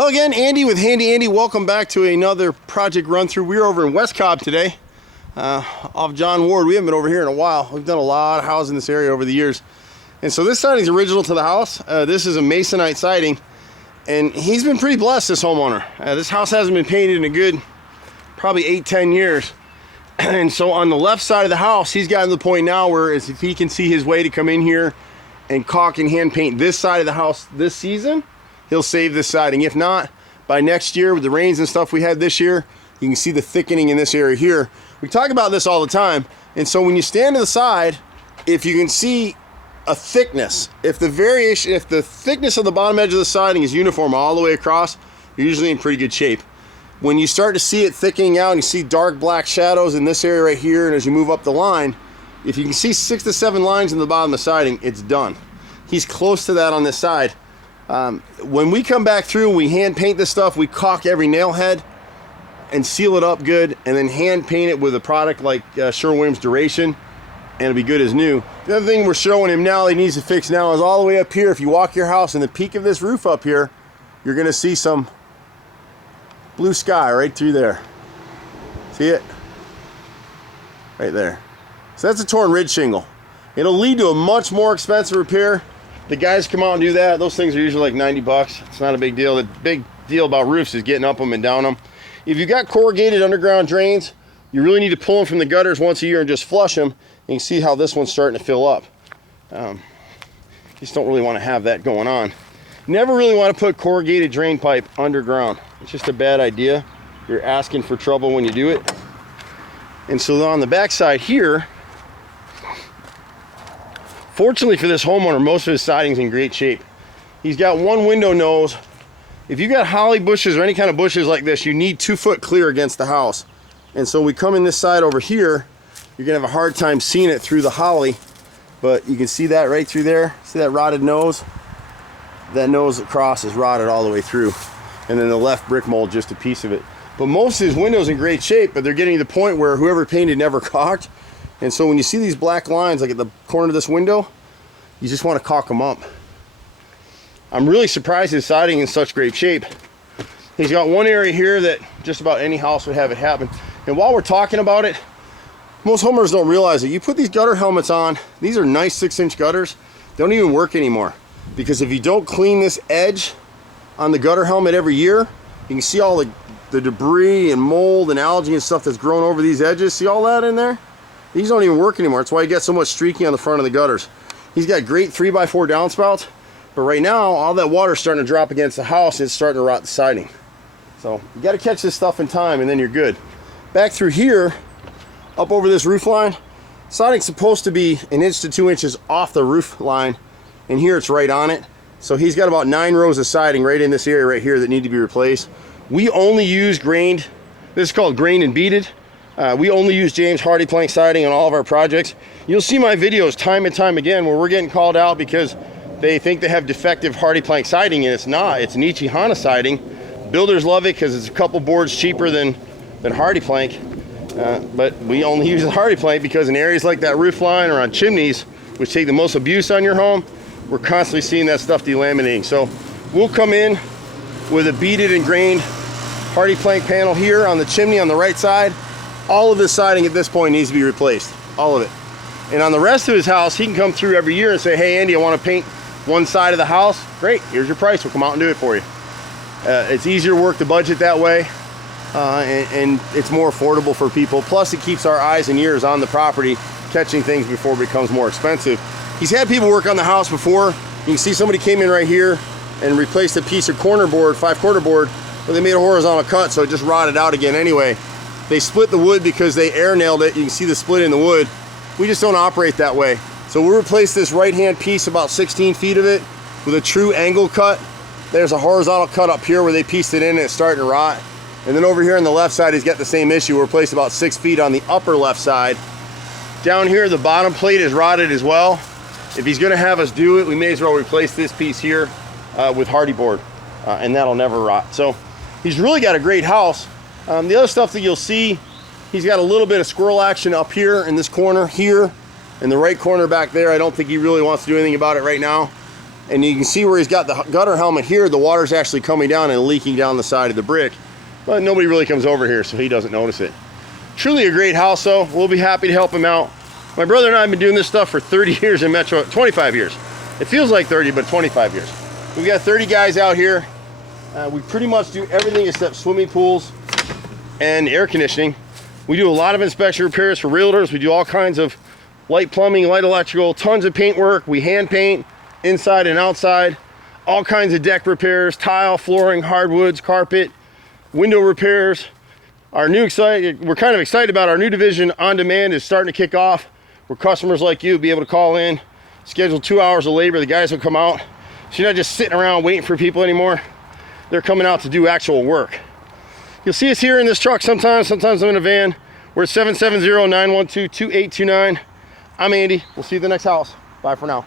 Hello again, Andy with Handy Andy. Welcome back to another project run through. We're over in West Cobb today, off John Ward. We haven't been over here in a while. We've done a lot of houses in this area over the years. And so this siding is original to the house. This is a masonite siding, and he's been pretty blessed, this homeowner. This house hasn't been painted in a good, probably 8-10 years. And so on the left side of the house, he's gotten to the point now where if he can see his way to come in here and caulk and hand paint this side of the house this season, he'll save this siding. If not, by next year with the rains and stuff we had this year, you can see the thickening in this area here. We talk about this all the time. And so when you stand to the side, if you can see a thickness, if the thickness of the bottom edge of the siding is uniform all the way across, you're usually in pretty good shape. When you start to see it thickening out and you see dark black shadows in this area right here, and as you move up the line, if you can see 6 to 7 lines in the bottom of the siding, it's done. He's close to that on this side. When we come back through and we hand paint this stuff, we caulk every nail head and seal it up good, and then hand paint it with a product like Sherwin-Williams Duration, and it'll be good as new. The other thing we're showing him now he needs to fix now is all the way up here. If you walk your house in the peak of this roof up here, you're gonna see some blue sky right through there. See it? Right there. So that's a torn ridge shingle. It'll lead to a much more expensive repair. The guys come out and do that. Those things are usually like 90 bucks. It's not a big deal. The big deal about roofs is getting up them and down them. If you've got corrugated underground drains, you really need to pull them from the gutters once a year and just flush them. And you can see how this one's starting to fill up. You just don't really want to have that going on. Never really want to put corrugated drain pipe underground. It's just a bad idea. You're asking for trouble when you do it. And so on the back side here, fortunately for this homeowner, most of his siding's in great shape. He's got one window nose. If you've got holly bushes or any kind of bushes like this, you need 2 foot clear against the house. And so we come in this side over here, you're gonna have a hard time seeing it through the holly, but you can see that right through there. See that rotted nose? That nose across is rotted all the way through. And then the left brick mold, just a piece of it. But most of his windows in great shape, but they're getting to the point where whoever painted never caulked. And so when you see these black lines like at the corner of this window, you just want to caulk them up. I'm really surprised his siding is in such great shape. He's got one area here that just about any house would have it happen. And while we're talking about it, most homeowners don't realize that you put these gutter helmets on, these are nice 6-inch gutters, they don't even work anymore. Because if you don't clean this edge on the gutter helmet every year, you can see all the debris and mold and algae and stuff that's grown over these edges. See all that in there? These don't even work anymore. That's why you get so much streaking on the front of the gutters. He's got great 3x4 downspouts, but right now all that water's starting to drop against the house and it's starting to rot the siding. So you got to catch this stuff in time and then you're good. Back through here, up over this roof line, siding's supposed to be 1 inch to 2 inches off the roof line, and here it's right on it. So he's got about 9 rows of siding right in this area right here that need to be replaced. We only use grained, this is called grained and beaded. We only use James Hardy plank siding on all of our projects. You'll see my videos time and time again where we're getting called out because they think they have defective Hardy plank siding, and it's not. It's Nichihana siding. Builders love it because it's a couple boards cheaper than Hardy plank. But we only use the Hardy plank because in areas like that roof line or on chimneys, which take the most abuse on your home, we're constantly seeing that stuff delaminating. So we'll come in with a beaded and grained Hardy plank panel here on the chimney on the right side. All of this siding at this point needs to be replaced, all of it. And on the rest of his house, he can come through every year and say, hey Andy, I want to paint one side of the house. Great, here's your price, we'll come out and do it for you. It's easier to work the budget that way, and it's more affordable for people. Plus it keeps our eyes and ears on the property, catching things before it becomes more expensive. He's had people work on the house before. You can see somebody came in right here and replaced a piece of corner board, 5/4 board, but they made a horizontal cut, so it just rotted out again anyway. They split the wood because they air nailed it. You can see the split in the wood. We just don't operate that way. So we'll replace this right-hand piece, about 16 feet of it, with a true angle cut. There's a horizontal cut up here where they pieced it in and it's starting to rot. And then over here on the left side, he's got the same issue. We'll replace about 6 feet on the upper left side. Down here, the bottom plate is rotted as well. If he's gonna have us do it, we may as well replace this piece here with Hardy board, and that'll never rot. So he's really got a great house. The other stuff that you'll see, he's got a little bit of squirrel action up here in this corner here, in the right corner back there. I don't think he really wants to do anything about it right now. And you can see where he's got the gutter helmet here, the water's actually coming down and leaking down the side of the brick. But nobody really comes over here, so he doesn't notice it. Truly a great house, though. We'll be happy to help him out. My brother and I have been doing this stuff for 30 years in Metro, 25 years. It feels like 30, but 25 years. We've got 30 guys out here. We pretty much do everything except swimming pools and air conditioning. We do a lot of inspection repairs for realtors. We do all kinds of light plumbing, light electrical, tons of paint work. We hand paint inside and outside. All kinds of deck repairs, tile, flooring, hardwoods, carpet, window repairs. We're kind of excited about our new division, On Demand, is starting to kick off, where customers like you be able to call in, schedule 2 hours of labor. The guys will come out. So you're not just sitting around waiting for people anymore. They're coming out to do actual work. You'll see us here in this truck sometimes I'm in a van. We're at 770-912-2829. I'm Andy. We'll see you at the next house. Bye for now.